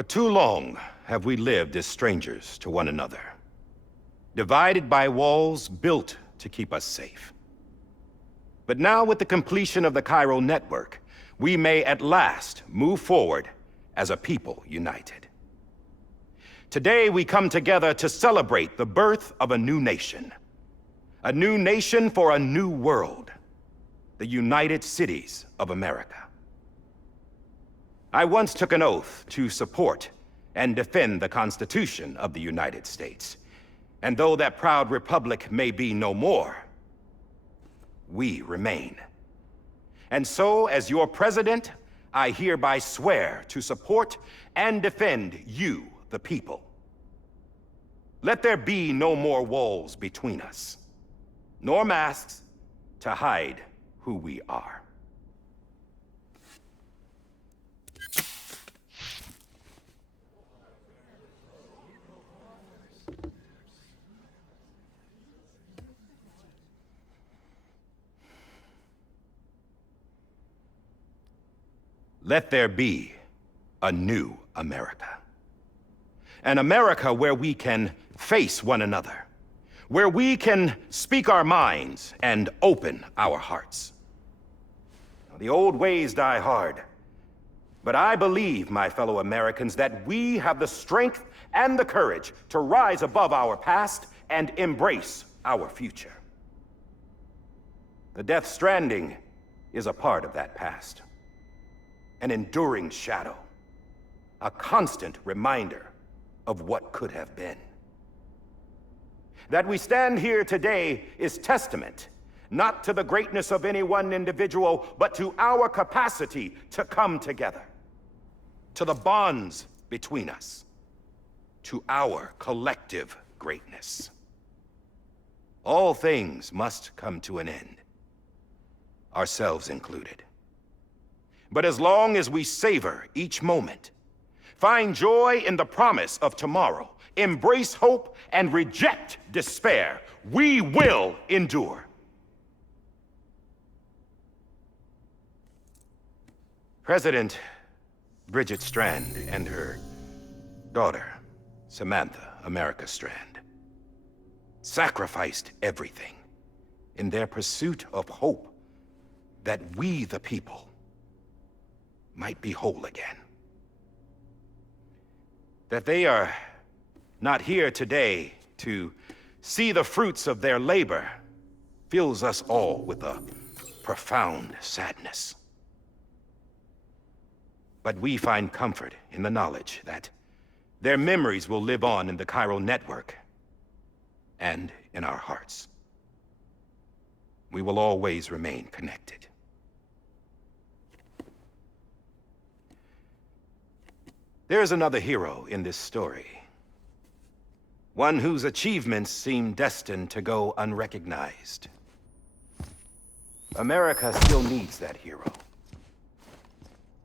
For too long have we lived as strangers to one another, divided by walls built to keep us safe. But now, with the completion of the chiral network, we may at last move forward as a people united. Today, we come together to celebrate the birth of a new nation. A new nation for a new world. The United Cities of America. I once took an oath to support and defend the Constitution of the United States. And though that proud republic may be no more, we remain. And so, as your president, I hereby swear to support and defend you, the people. Let there be no more walls between us, nor masks to hide who we are. Let there be a new America. An America where we can face one another, where we can speak our minds and open our hearts. The old ways die hard, but I believe, my fellow Americans, that we have the strength and the courage to rise above our past and embrace our future. The Death Stranding is a part of that past. An enduring shadow, a constant reminder of what could have been. That we stand here today is testament, not to the greatness of any one individual, but to our capacity to come together, to the bonds between us, to our collective greatness. All things must come to an end, ourselves included. But as long as we savor each moment, find joy in the promise of tomorrow, embrace hope, and reject despair, we will endure. President Bridget Strand and her daughter, Samantha America Strand, sacrificed everything in their pursuit of hope that we, the people, might be whole again. That they are not here today to see the fruits of their labor fills us all with a profound sadness. But we find comfort in the knowledge that their memories will live on in the chiral network and in our hearts. We will always remain connected. There is another hero in this story. One whose achievements seem destined to go unrecognized. America still needs that hero.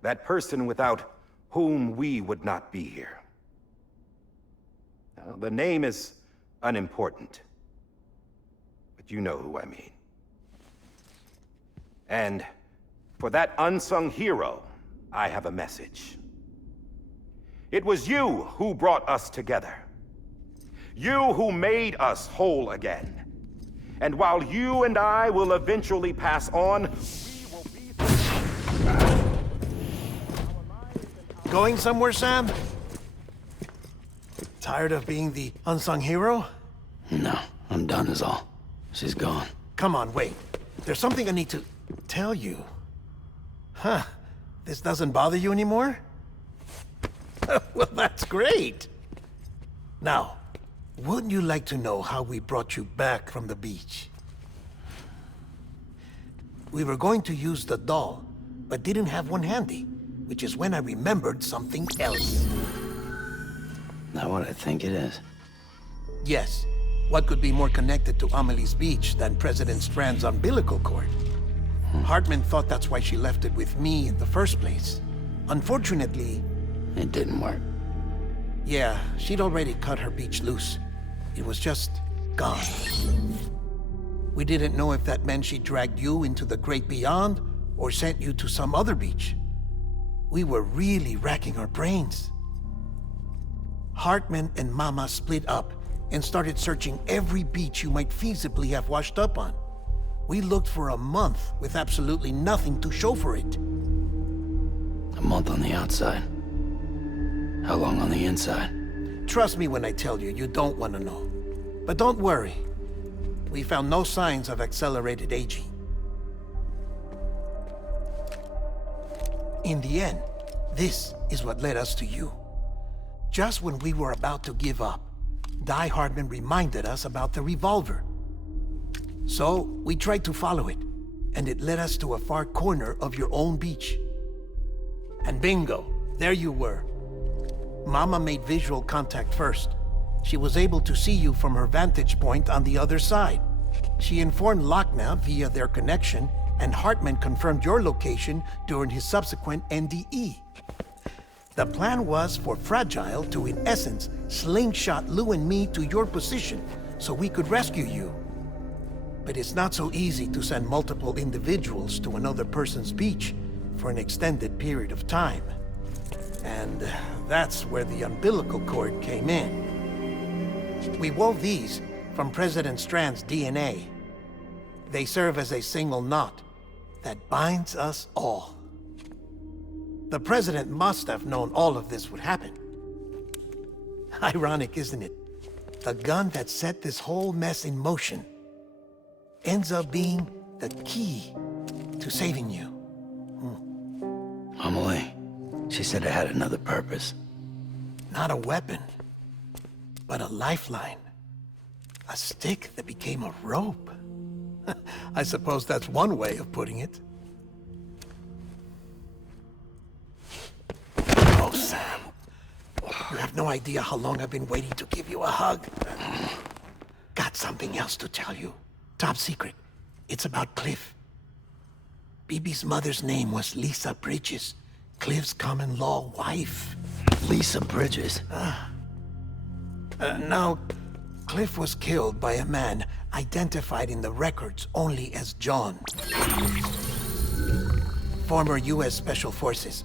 That person without whom we would not be here. Now, the name is unimportant, but you know who I mean. And for that unsung hero, I have a message. It was you who brought us together. You who made us whole again. And while you and I will eventually pass on, we will be... Going somewhere, Sam? Tired of being the unsung hero? No, I'm done is all. She's gone. Come on, wait. There's something I need to tell you. Huh. This doesn't bother you anymore? Well, that's great. Now, wouldn't you like to know how we brought you back from the beach? We were going to use the doll, but didn't have one handy, which is when I remembered something else. Not what I think it is. Yes. What could be more connected to Amelie's beach than President Strand's umbilical cord? Hartman thought that's why she left it with me in the first place. Unfortunately... It didn't work. Yeah, she'd already cut her beach loose. It was just gone. We didn't know if that meant she dragged you into the great beyond or sent you to some other beach. We were really racking our brains. Hartman and Mama split up and started searching every beach you might feasibly have washed up on. We looked for a month with absolutely nothing to show for it. A month on the outside. How long on the inside? Trust me when I tell you, you don't want to know. But don't worry. We found no signs of accelerated aging. In the end, this is what led us to you. Just when we were about to give up, Die Hartman reminded us about the revolver. So, we tried to follow it, and it led us to a far corner of your own beach. And bingo, there you were. Mama made visual contact first. She was able to see you from her vantage point on the other side. She informed Lochner via their connection, and Hartman confirmed your location during his subsequent NDE. The plan was for Fragile to, in essence, slingshot Lou and me to your position so we could rescue you. But it's not so easy to send multiple individuals to another person's beach for an extended period of time. And that's where the umbilical cord came in. We wove these from President Strand's DNA. They serve as a single knot that binds us all. The President must have known all of this would happen. Ironic, isn't it? The gun that set this whole mess in motion ends up being the key to saving you. Amelie, she said it had another purpose. Not a weapon, but a lifeline. A stick that became a rope. I suppose that's one way of putting it. Oh, Sam. You have no idea how long I've been waiting to give you a hug. Got something else to tell you. Top secret. It's about Cliff. BB's mother's name was Lisa Bridges, Cliff's common-law wife. Lisa Bridges? Now, Cliff was killed by a man identified in the records only as John. Former U.S. Special Forces.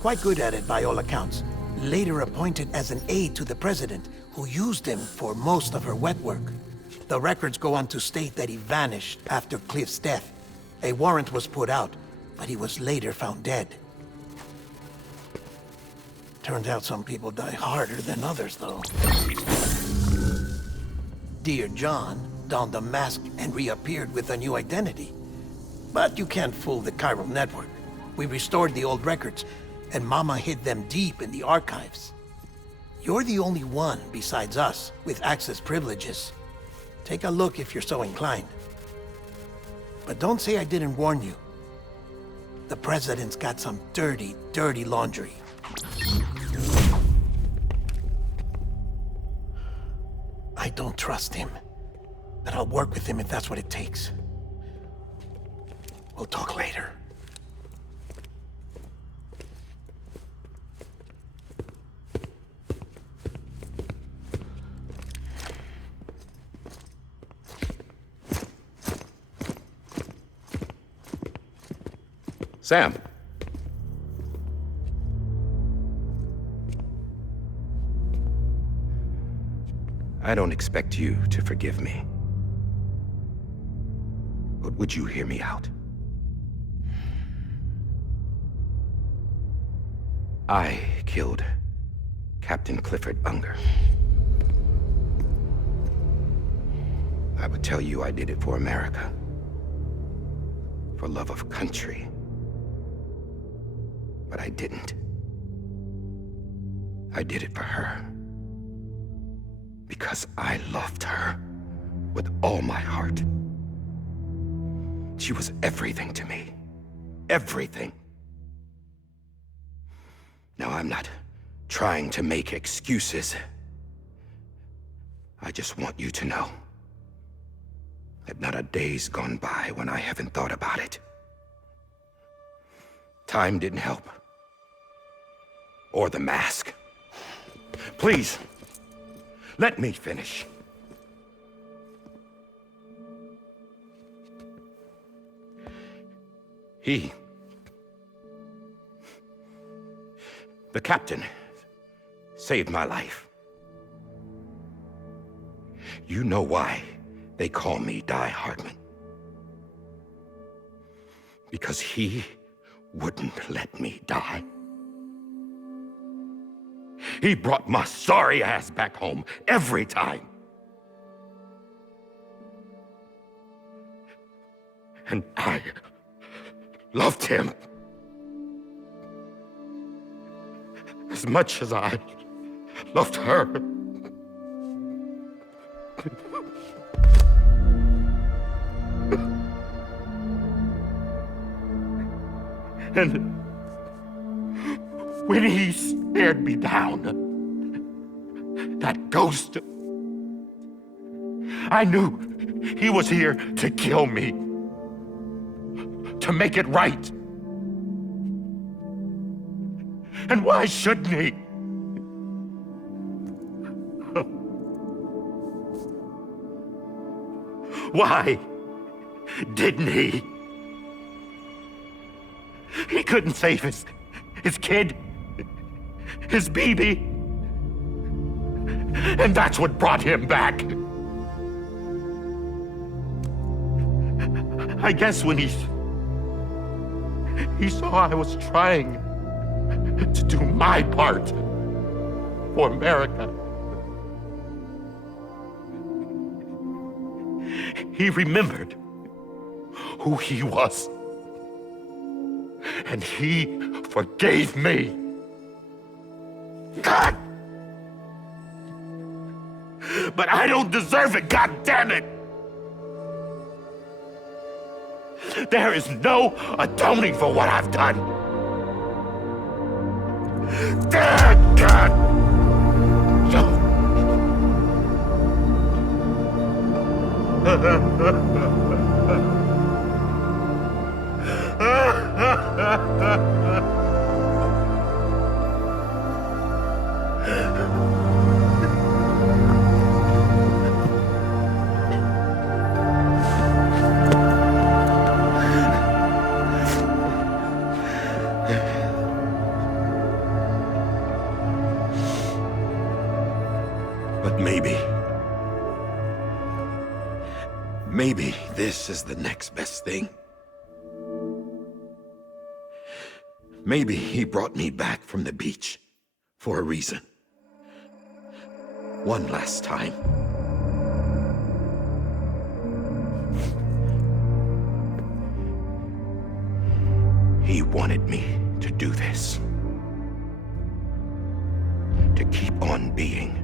Quite good at it by all accounts. Later appointed as an aide to the president, who used him for most of her wet work. The records go on to state that he vanished after Cliff's death. A warrant was put out, but he was later found dead. Turned out some people die harder than others, though. Dear John donned a mask and reappeared with a new identity. But you can't fool the chiral network. We restored the old records, and Mama hid them deep in the archives. You're the only one, besides us, with access privileges. Take a look if you're so inclined. But don't say I didn't warn you. The President's got some dirty, dirty laundry. I don't trust him, but I'll work with him if that's what it takes. We'll talk later. Sam. I don't expect you to forgive me. But would you hear me out? I killed Captain Clifford Unger. I would tell you I did it for America. For love of country. But I didn't. I did it for her. Because I loved her with all my heart. She was everything to me. Everything. Now, I'm not trying to make excuses. I just want you to know that not a day's gone by when I haven't thought about it. Time didn't help. Or the mask. Please, let me finish. The captain, saved my life. You know why they call me Die Hardman? Because he wouldn't let me die. He brought my sorry ass back home every time. And I loved him as much as I loved her. And when he stared me down, that ghost, I knew he was here to kill me, to make it right. And why shouldn't he? Why didn't he? He couldn't save his kid, his baby. And that's what brought him back. I guess when he saw I was trying to do my part for America, he remembered who he was. And he forgave me. God! But I don't deserve it, God damn it! There is no atoning for what I've done. Damn, God! But maybe this is the next best thing. Maybe he brought me back from the beach for a reason. One last time. He wanted me to do this. To keep on being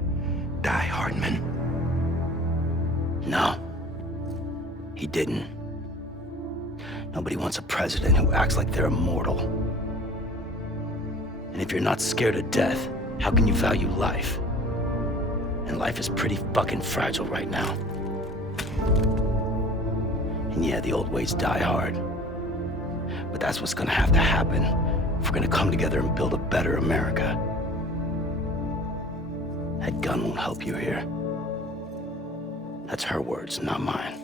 Die Hardman. No, he didn't. Nobody wants a president who acts like they're immortal. And if you're not scared of death, how can you value life? And life is pretty fucking fragile right now. And yeah, the old ways die hard. But that's what's gonna have to happen if we're gonna come together and build a better America. That gun won't help you here. That's her words, not mine.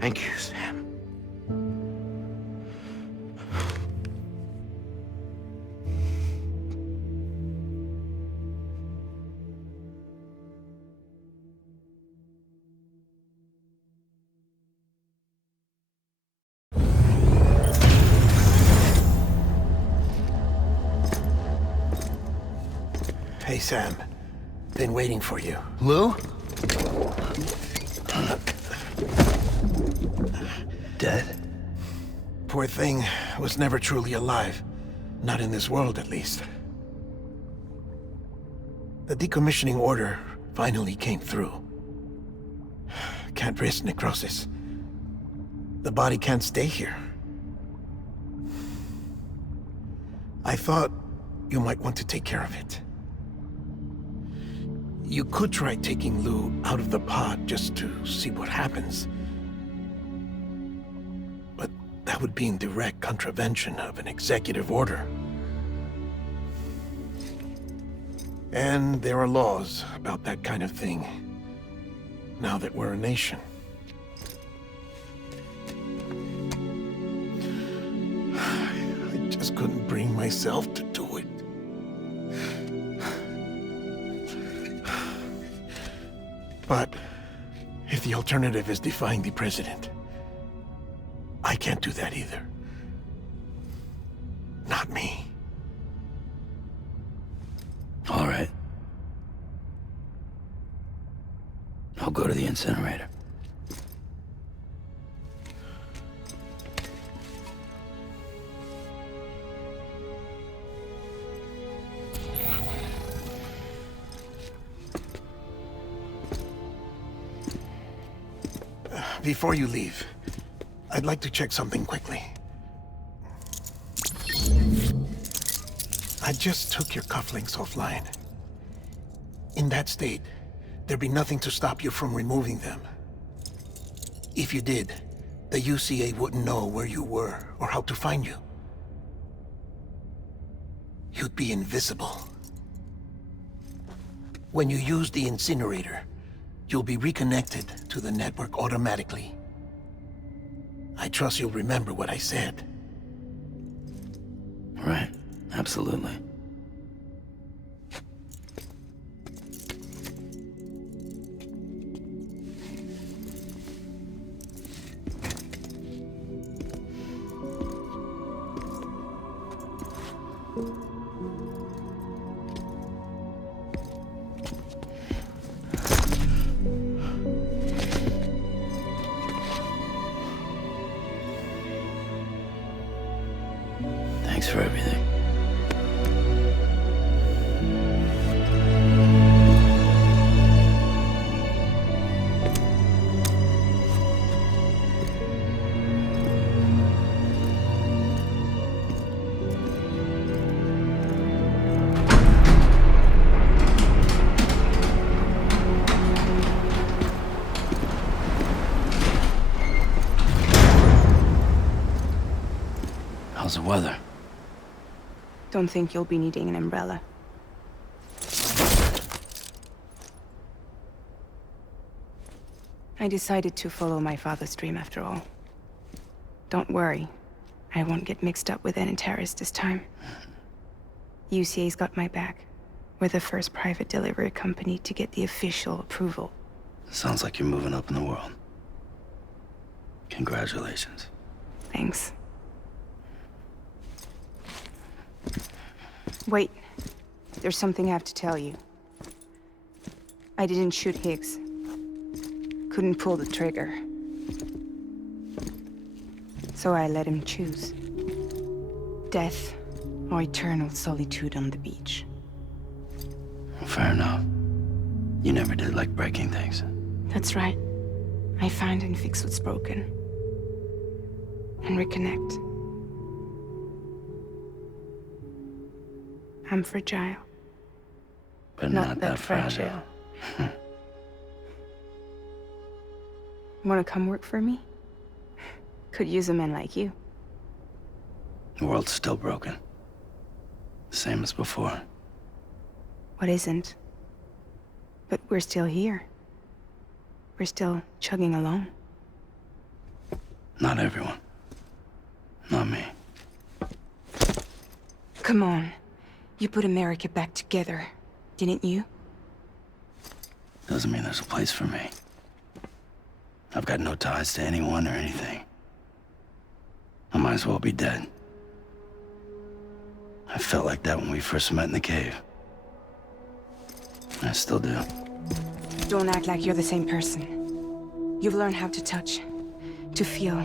Thank you, Sam. Hey, Sam. Been waiting for you. Lou? Dead? Poor thing was never truly alive. Not in this world, at least. The decommissioning order finally came through. Can't risk necrosis. The body can't stay here. I thought you might want to take care of it. You could try taking Lou out of the pod just to see what happens. But that would be in direct contravention of an executive order. And there are laws about that kind of thing, now that we're a nation. just couldn't bring myself to do it. But if the alternative is defying the president, I can't do that either. Not me. All right. I'll go to the incinerator. Before you leave, I'd like to check something quickly. I just took your cufflinks offline. In that state, there'd be nothing to stop you from removing them. If you did, the UCA wouldn't know where you were or how to find you. You'd be invisible. When you use the incinerator, you'll be reconnected to the network automatically. I trust you'll remember what I said. Right. Absolutely. Thanks for everything. How's the weather? Don't think you'll be needing an umbrella. I decided to follow my father's dream after all. Don't worry, I won't get mixed up with any terrorists this time. UCA's got my back. We're the first private delivery company to get the official approval. Sounds like you're moving up in the world. Congratulations. Thanks. Wait, there's something I have to tell you. I didn't shoot Higgs. Couldn't pull the trigger. So I let him choose. Death or eternal solitude on the beach. Fair enough. You never did like breaking things. That's right. I find and fix what's broken. And reconnect. I'm fragile. But not that fragile. Wanna come work for me? Could use a man like you. The world's still broken. Same as before. What isn't? But we're still here. We're still chugging along. Not everyone. Not me. Come on. You put America back together, didn't you? Doesn't mean there's a place for me. I've got no ties to anyone or anything. I might as well be dead. I felt like that when we first met in the cave. I still do. Don't act like you're the same person. You've learned how to touch, to feel.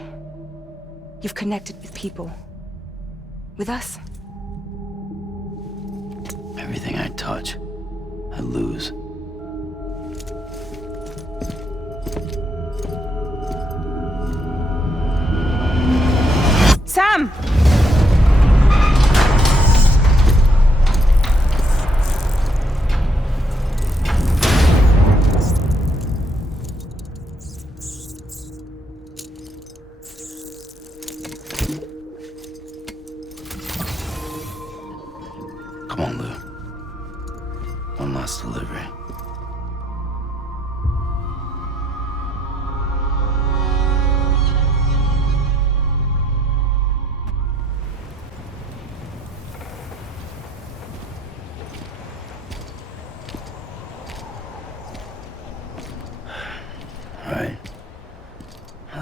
You've connected with people. With us. Everything I touch, I lose. Sam! Come on, Lou. One last delivery.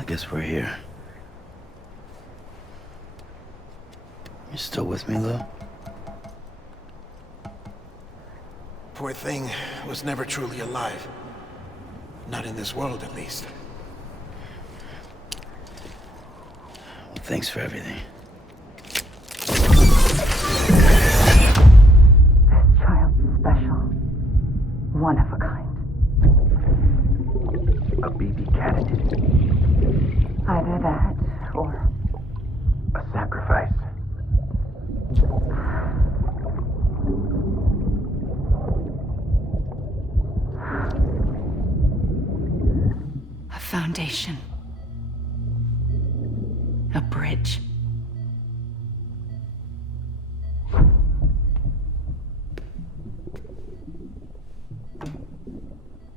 guess we're here. You still with me, Lou? Poor thing was never truly alive. Not in this world, at least. Well, thanks for everything. This child's special. One of a kind. A BB candidate. Either that, or A sacrifice. a foundation. A bridge.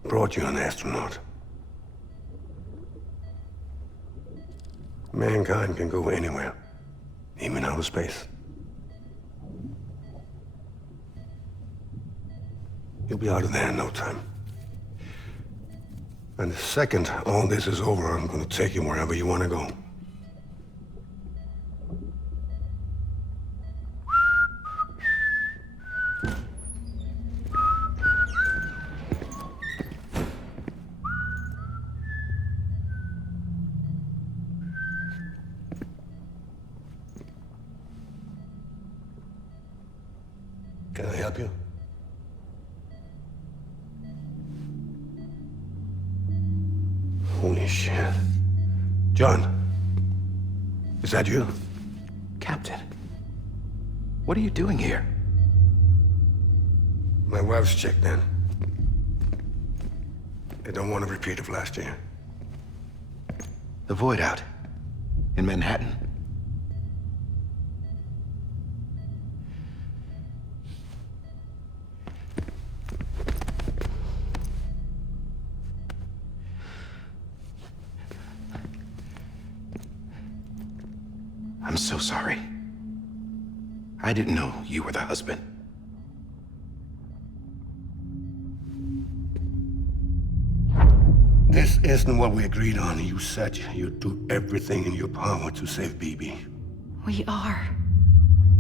Brought you an astronaut. Mankind can go anywhere, even outer space. You'll be out of there in no time. And the second all this is over, I'm gonna take you wherever you want to go. Can I help you? Holy shit. John, is that you? Captain, what are you doing here? My wife's checked in. They don't want a repeat of last year. The Void Out in Manhattan. I'm so sorry. I didn't know you were the husband. This isn't what we agreed on. You said you'd do everything in your power to save BB. We are.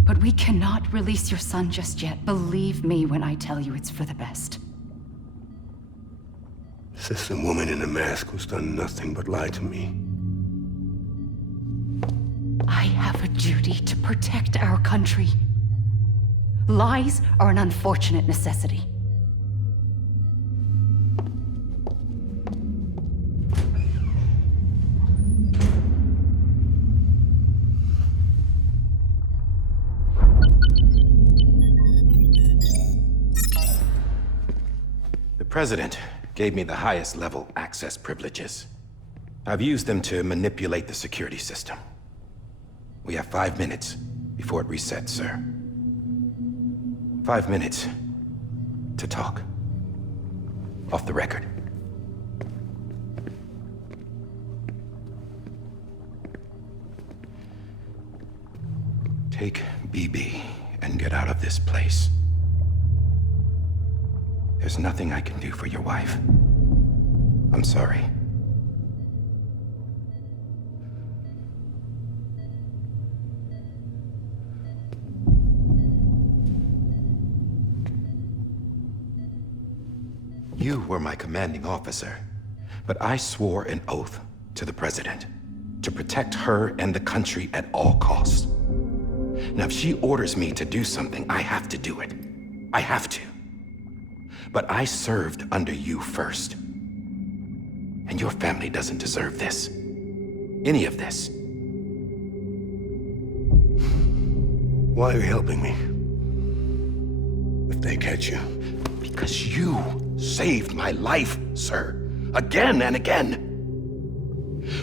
But we cannot release your son just yet. Believe me when I tell you it's for the best. This is a woman in a mask who's done nothing but lie to me. I have a duty to protect our country. Lies are an unfortunate necessity. The President gave me the highest level access privileges. I've used them to manipulate the security system. We have 5 minutes before it resets, sir. 5 minutes to talk. Off the record. Take BB and get out of this place. There's nothing I can do for your wife. I'm sorry. You were my commanding officer, but I swore an oath to the President to protect her and the country at all costs. Now, if she orders me to do something, I have to do it. I have to. But I served under you first. And your family doesn't deserve this. Any of this. Why are you helping me? If they catch you. Because you saved my life, sir. Again and again.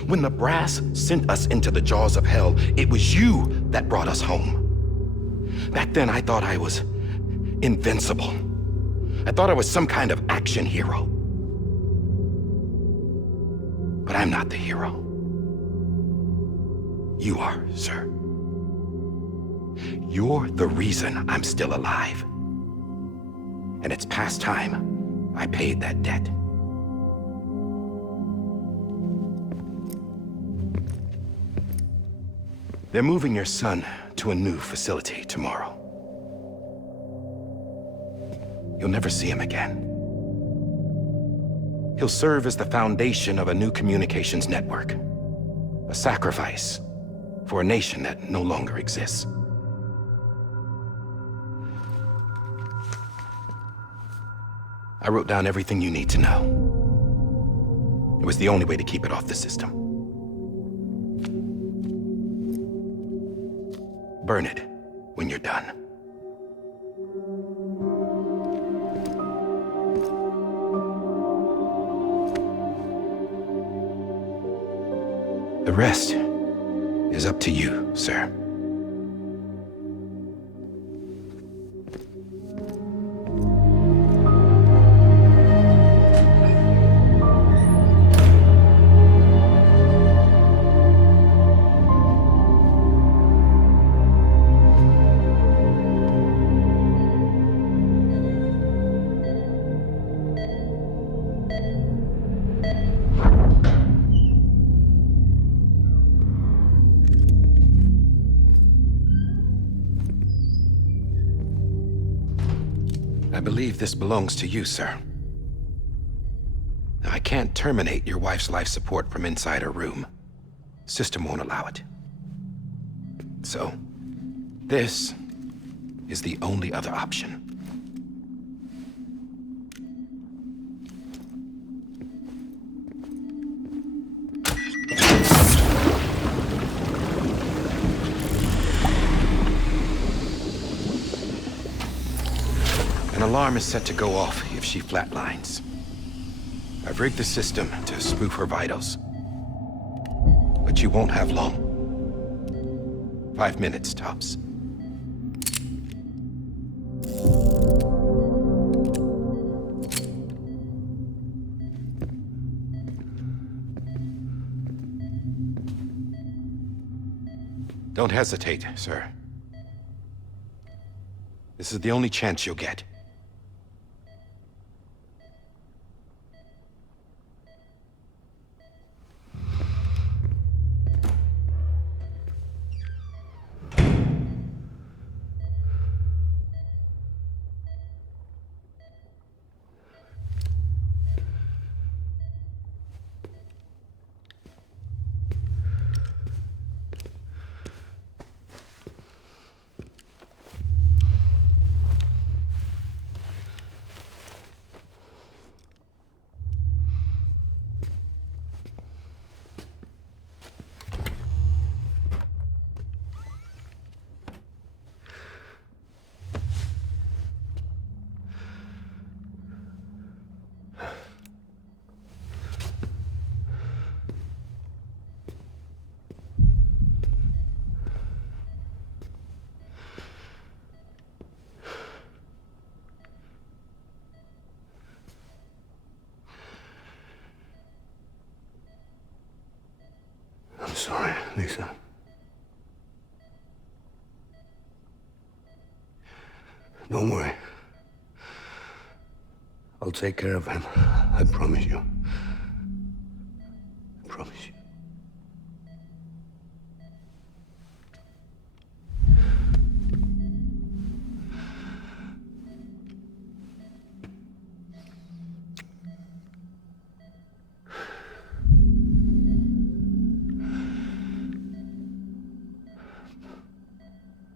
When the brass sent us into the jaws of hell, it was you that brought us home. Back then, I thought I was invincible. I thought I was some kind of action hero. But I'm not the hero. You are, sir. You're the reason I'm still alive. And it's past time I paid that debt. They're moving your son to a new facility tomorrow. You'll never see him again. He'll serve as the foundation of a new communications network. A sacrifice for a nation that no longer exists. I wrote down everything you need to know. It was the only way to keep it off the system. Burn it when you're done. The rest is up to you, sir. I believe this belongs to you, sir. I can't terminate your wife's life support from inside her room. System won't allow it. So, this is the only other option. An alarm is set to go off if she flatlines. I've rigged the system to spoof her vitals. But you won't have long. 5 minutes, tops. Don't hesitate, sir. This is the only chance you'll get. I'm sorry, Lisa. Don't worry. I'll take care of him. I promise you. I promise you.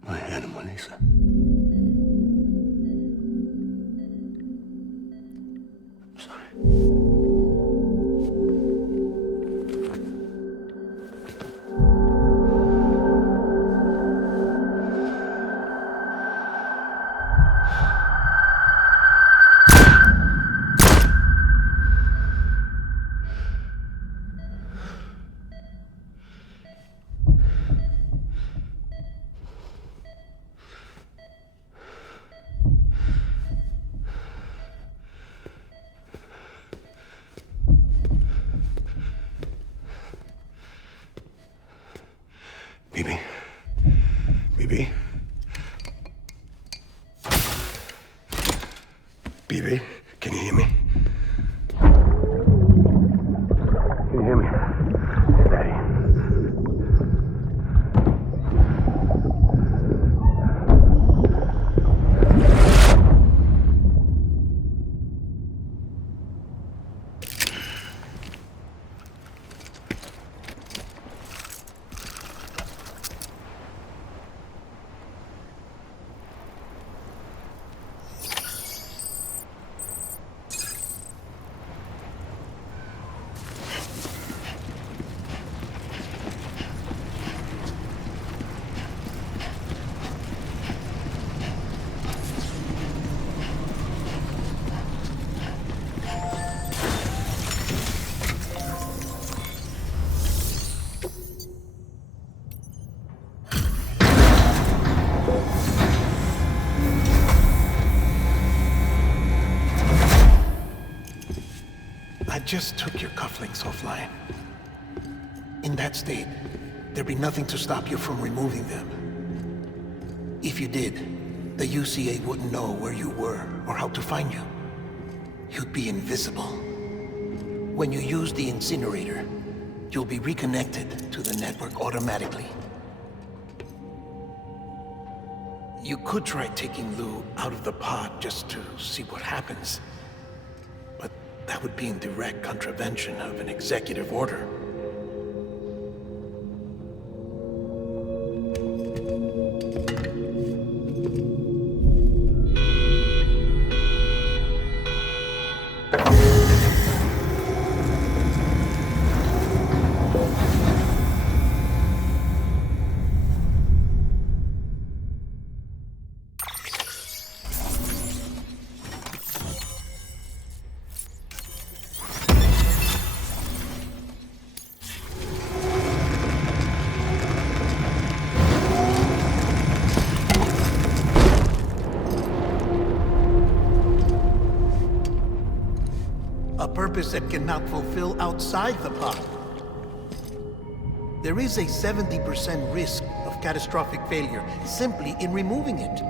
My animal, Lisa. I'm sorry. Bibi? Bibi? Bibi, can you hear me? Can you hear me? It's Daddy. just took your cufflinks offline. In that state, there'd be nothing to stop you from removing them. If you did, the UCA wouldn't know where you were or how to find you. You'd be invisible. When you use the incinerator, you'll be reconnected to the network automatically. You could try taking Lou out of the pod just to see what happens. But that would be in direct contravention of an executive order. A purpose that cannot fulfill outside the pod. There is a 70% risk of catastrophic failure simply in removing it.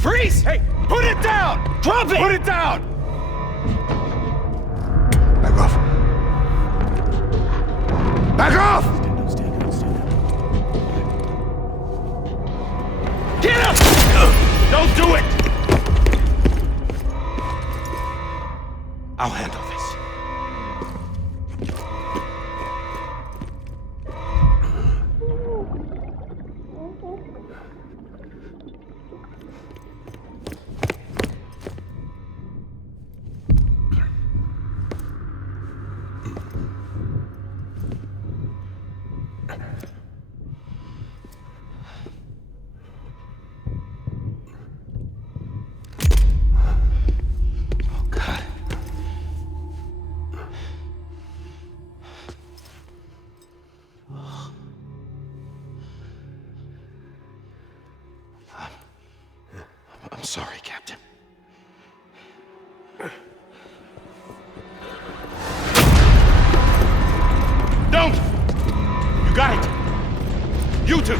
Freeze! Hey, put it down! Drop it! Put it down! Back off. Back off! Get up! Don't do it! I'll handle this. I'm sorry, Captain. got it! You two!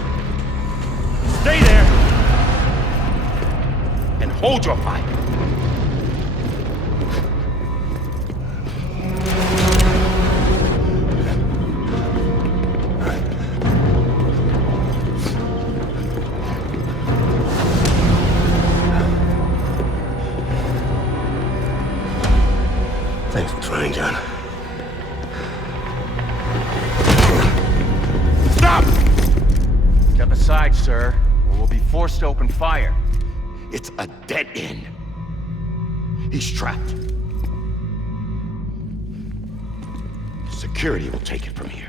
Stay there! And hold your fire! Thanks for trying, John. Stop! Step aside, sir, or we'll be forced to open fire. It's a dead end. He's trapped. Security will take it from here.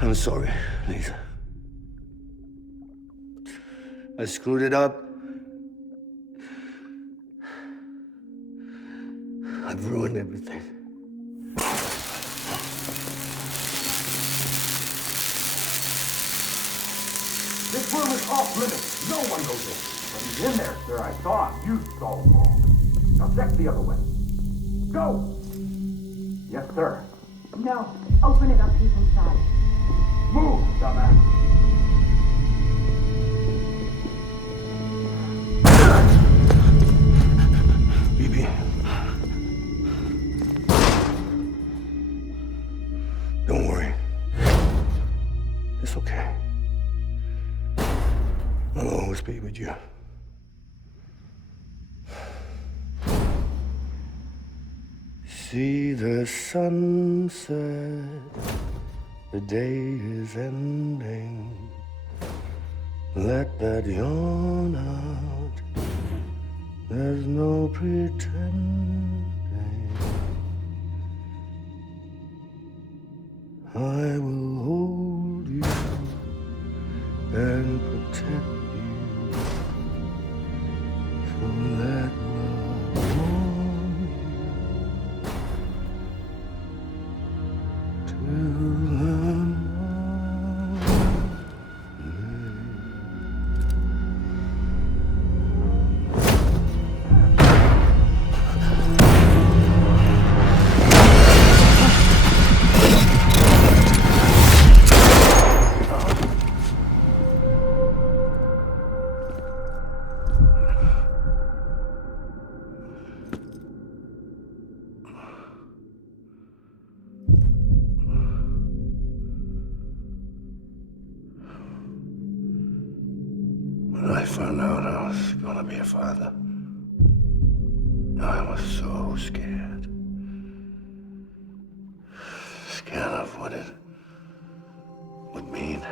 I'm sorry, Lisa. I screwed it up. I've ruined everything. This room is off limits. No one goes in. But he's in there, sir. I saw him. You saw him wrong. Now check the other way. Go! Yes, sir. No. Open it up. He's inside. Move, dumbass. BB. Don't worry. It's okay. I'll always be with you. See the sunset, the day is ending. Let that yawn out, there's no pretending. I will hold you and protect you. So let love warm you till the morning. When I found out I was gonna be a father, I was so scared. Scared of what it would mean.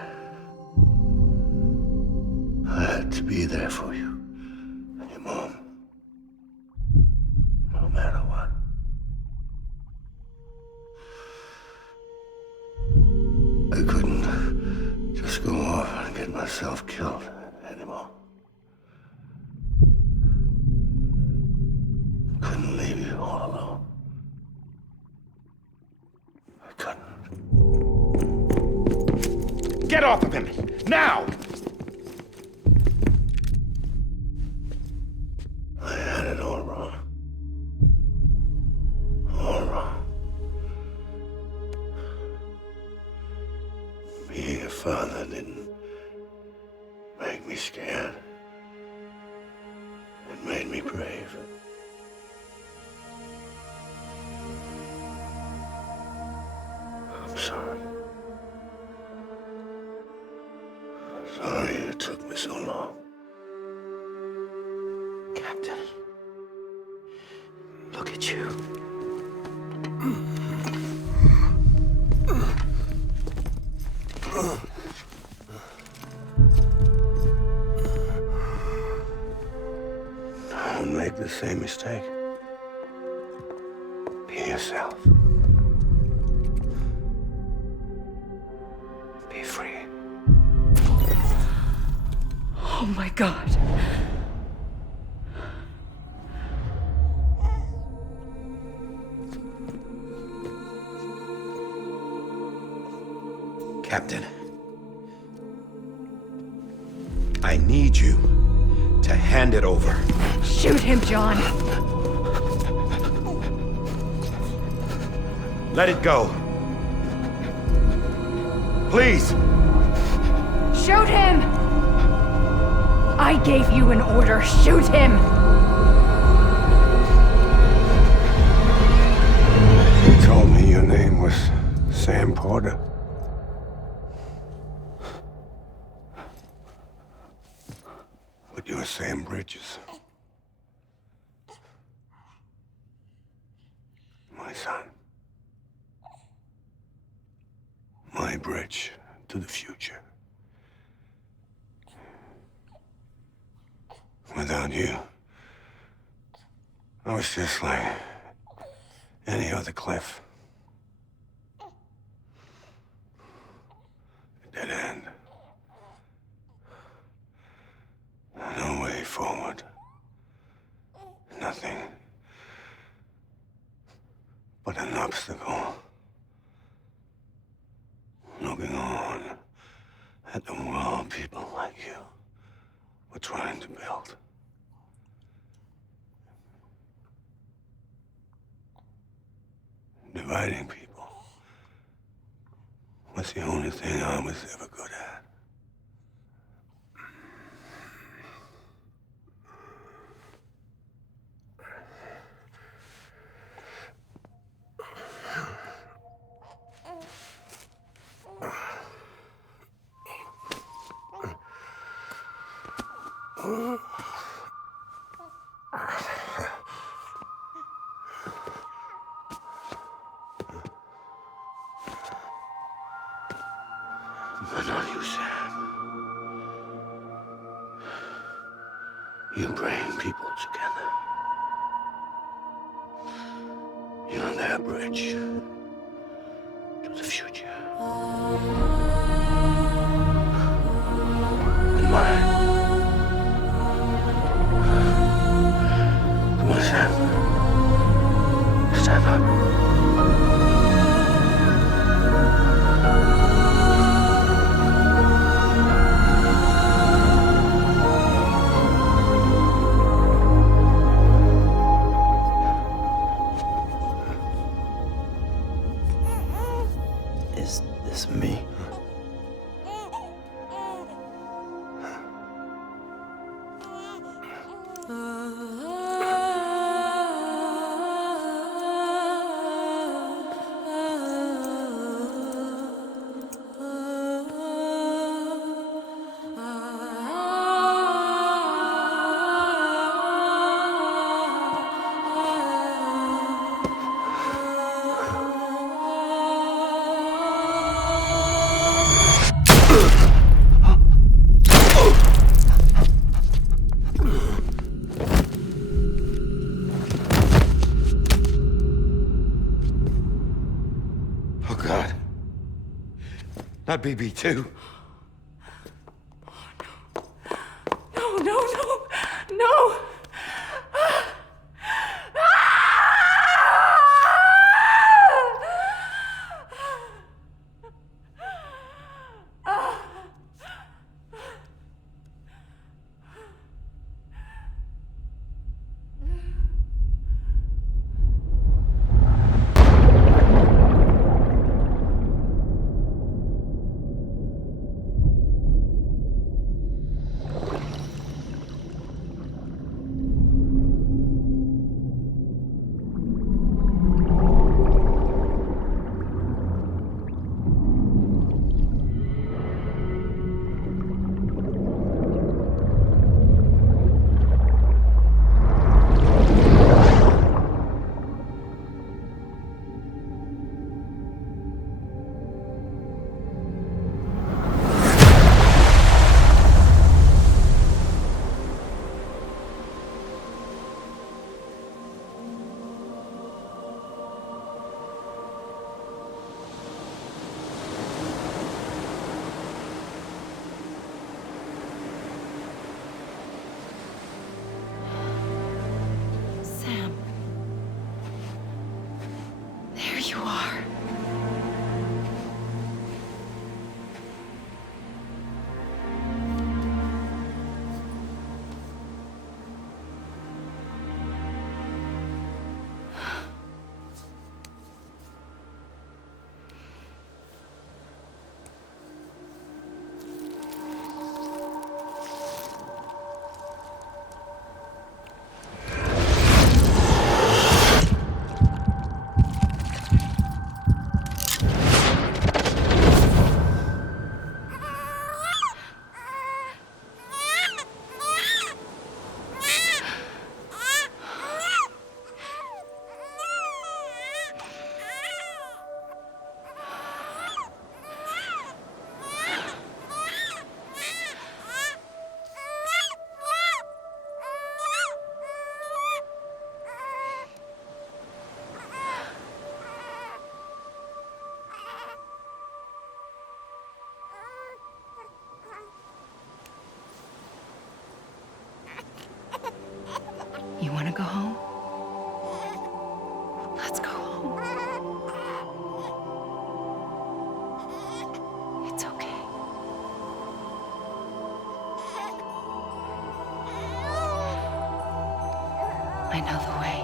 I had to be there for you and your mom, no matter what. I couldn't just go off and myself killed anymore. Couldn't leave you all alone. I couldn't. Get off of him! Now! I had it all wrong. All wrong. Being a father didn't make me scared. It made me brave. I'm sorry. Sorry it took me so long. Captain, look at you. Don't make the same mistake. Be yourself. Be free. Oh my God. Captain, I need you to hand it over. Shoot him, John. Let it go. Please. Shoot him! I gave you an order. Shoot him! You told me your name was Sam Porter. But you're Sam Bridges. My son. My bridge to the future. Without you, I was just like any other Cliff. A dead end. No way forward. Nothing but an obstacle. Looking on at the world people like you were trying to build. Dividing people was the only thing I was ever good at. But not you, Sam. You bring people together. You're their bridge to the future. And mine. Come on, Sam. Stand up. Is this me? Oh, God. Not BB2. No! Sam. There you are. You want to go home? Let's go home. It's okay. I know the way.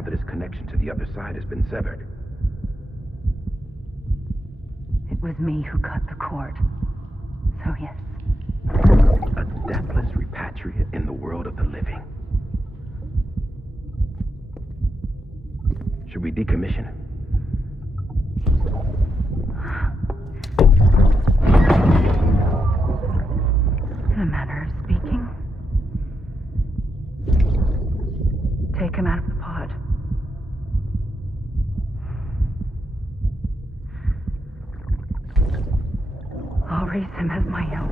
now that his connection to the other side has been severed. It was me who cut the cord. So yes. A deathless repatriate in the world of the living. Should we decommission him? In a manner of speaking. I'll raise him as my own.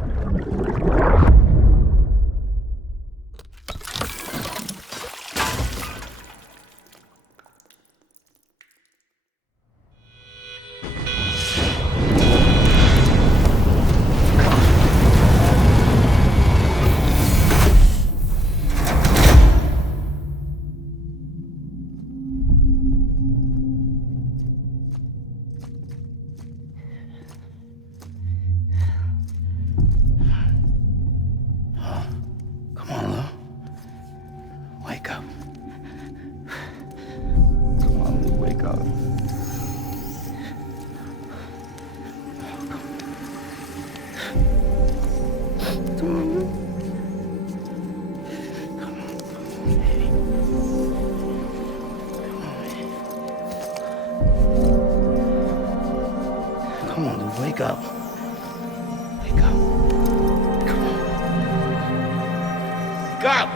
Come on, Lou. Wake up. Come on, Lou, wake up. Come on, Lou. Come on, baby. Come on, Lou, wake up. Wake up. Come on. Wake up!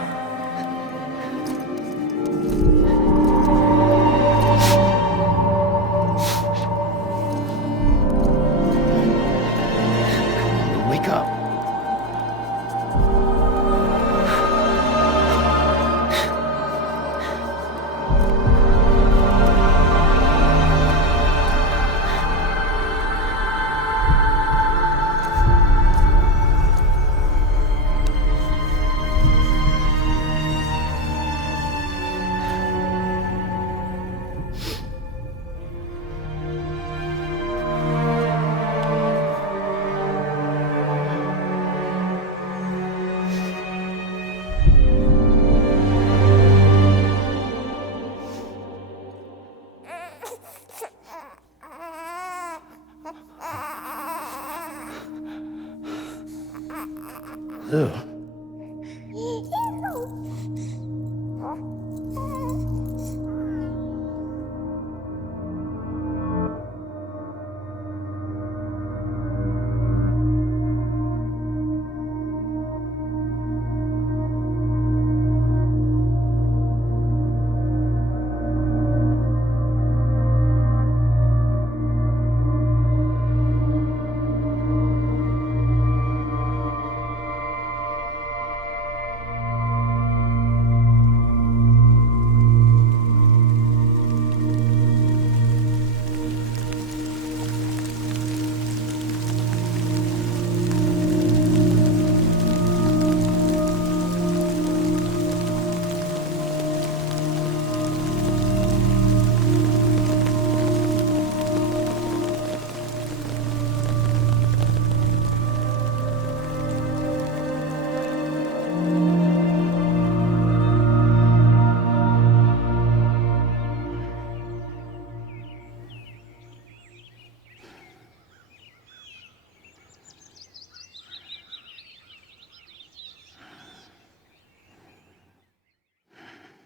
Wake up. Lou.